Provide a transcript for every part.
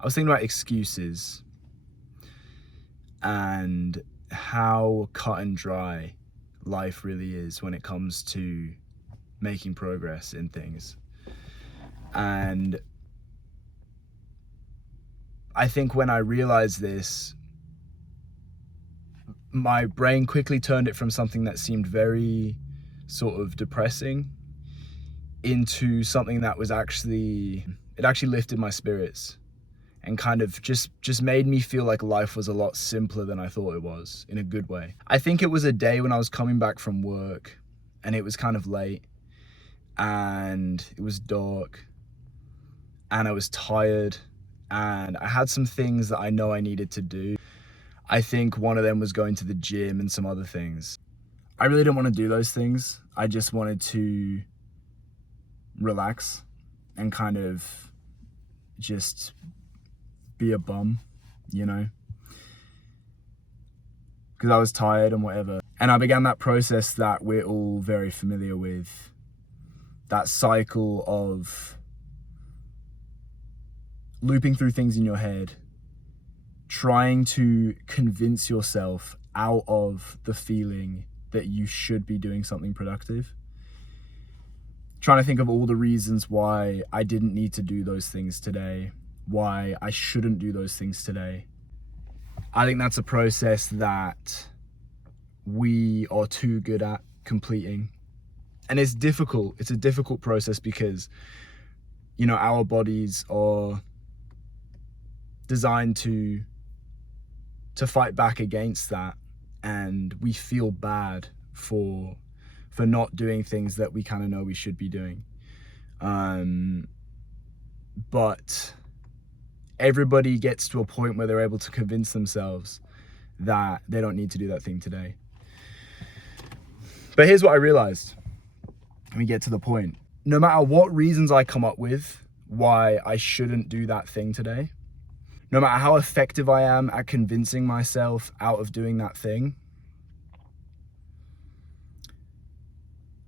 I was thinking about excuses and how cut and dry life really is when it comes to making progress in things. And I think when I realized this, my brain quickly turned it from something that seemed very sort of depressing into something that was actually lifted my spirits and kind of just made me feel like life was a lot simpler than I thought it was, in a good way. I think it was a day when I was coming back from work and it was kind of late and it was dark and I was tired and I had some things that I know I needed to do. I think one of them was going to the gym and some other things. I really didn't want to do those things. I just wanted to relax and kind of just be a bum, you know, because I was tired and whatever. And I began that process that we're all very familiar with, that cycle of looping through things in your head, trying to convince yourself out of the feeling that you should be doing something productive. Trying to think of all the reasons why I didn't need to do those things today, why I shouldn't do those things today. I think that's a process that we are too good at completing. And it's difficult. It's a difficult process because, you know, our bodies are designed to fight back against that, and we feel bad for not doing things that we kind of know we should be doing. But everybody gets to a point where they're able to convince themselves that they don't need to do that thing today. But here's what I realized. Let me get to the point. No matter what reasons I come up with why I shouldn't do that thing today, no matter how effective I am at convincing myself out of doing that thing,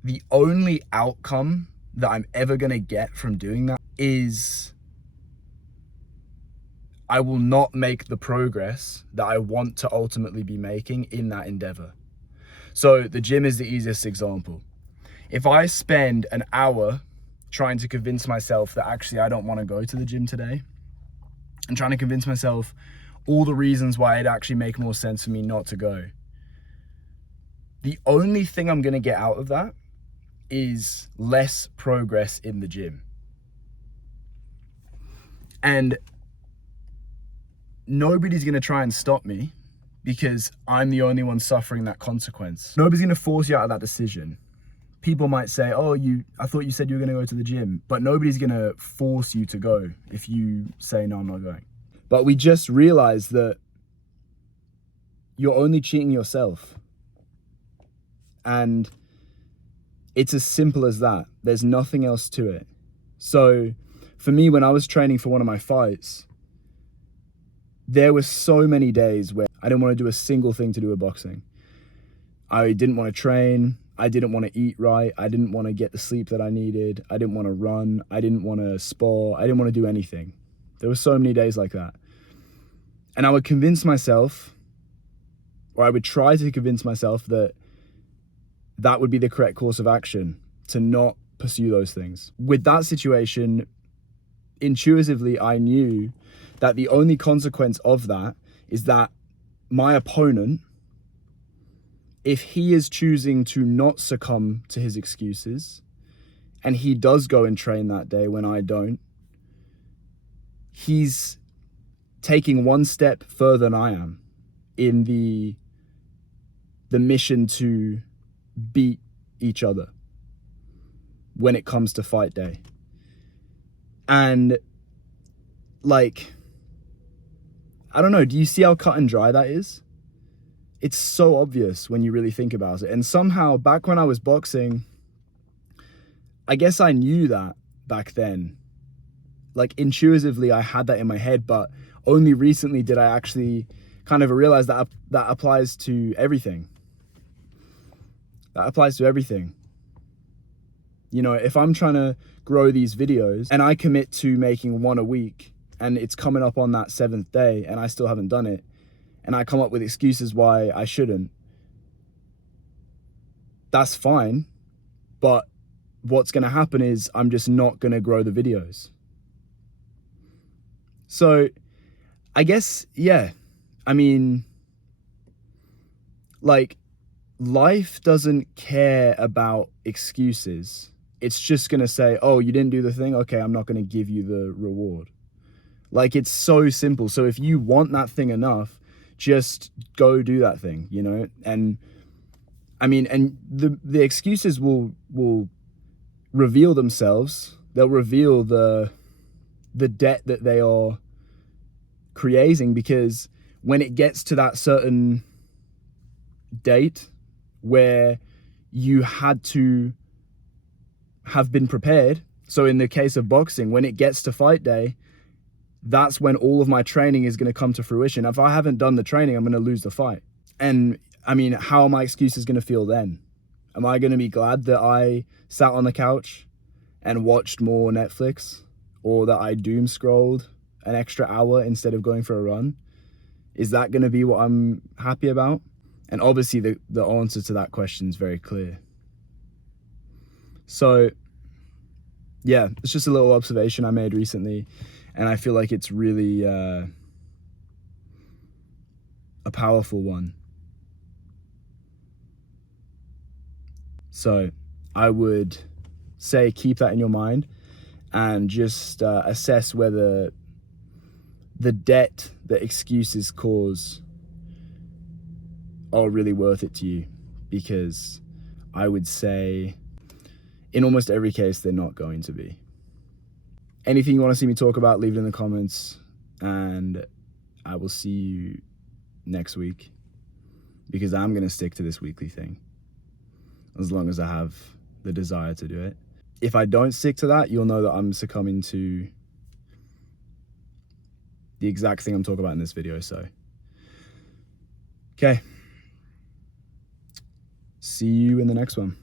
the only outcome that I'm ever gonna get from doing that is I will not make the progress that I want to ultimately be making in that endeavor. So the gym is the easiest example. If I spend an hour trying to convince myself that actually I don't want to go to the gym today, and trying to convince myself all the reasons why it'd actually make more sense for me not to go, the only thing I'm gonna get out of that is less progress in the gym. And nobody's gonna try and stop me because I'm the only one suffering that consequence. Nobody's gonna force you out of that decision. People might say, oh, I thought you said you were gonna go to the gym, but nobody's gonna force you to go if you say, no, I'm not going. But we just realized that you're only cheating yourself. And it's as simple as that. There's nothing else to it. So for me, when I was training for one of my fights, there were so many days where I didn't want to do a single thing to do with boxing. I didn't want to train. I didn't want to eat right. I didn't want to get the sleep that I needed. I didn't want to run. I didn't want to spar. I didn't want to do anything. There were so many days like that. And I would convince myself, or I would try to convince myself that that would be the correct course of action, to not pursue those things. With that situation, intuitively, I knew that the only consequence of that is that my opponent, if he is choosing to not succumb to his excuses, and he does go and train that day when I don't, he's taking one step further than I am in the mission to beat each other when it comes to fight day. And like, I don't know, do you see how cut and dry that is? It's so obvious when you really think about it. And somehow back when I was boxing, I guess I knew that back then. Like intuitively I had that in my head, but only recently did I actually kind of realize that that applies to everything. That applies to everything. You know, if I'm trying to grow these videos and I commit to making one a week, and it's coming up on that 7th day and I still haven't done it, and I come up with excuses why I shouldn't, that's fine. But what's going to happen is I'm just not going to grow the videos. So I guess, yeah, I mean, like, life doesn't care about excuses. It's just going to say, oh, you didn't do the thing? Okay, I'm not going to give you the reward. Like, it's so simple. So if you want that thing enough, just go do that thing, you know? And I mean, and the excuses will reveal themselves. They'll reveal the debt that they are creating, because when it gets to that certain date where you had to have been prepared, so in the case of boxing, when it gets to fight day, that's when all of my training is going to come to fruition. If I haven't done the training, I'm going to lose the fight. And I mean, how are my excuses going to feel then? Am I going to be glad that I sat on the couch and watched more Netflix, or that I doom scrolled an extra hour instead of going for a run? Is that going to be what I'm happy about? And obviously the answer to that question is very clear. So yeah, it's just a little observation I made recently, and I feel like it's really a powerful one. So I would say keep that in your mind, and just assess whether the debt that excuses cause are really worth it to you, because I would say in almost every case they're not going to be. Anything you want to see me talk about, leave it in the comments, and I will see you next week, because I'm going to stick to this weekly thing as long as I have the desire to do it. If I don't stick to that, you'll know that I'm succumbing to the exact thing I'm talking about in this video. So, okay. See you in the next one.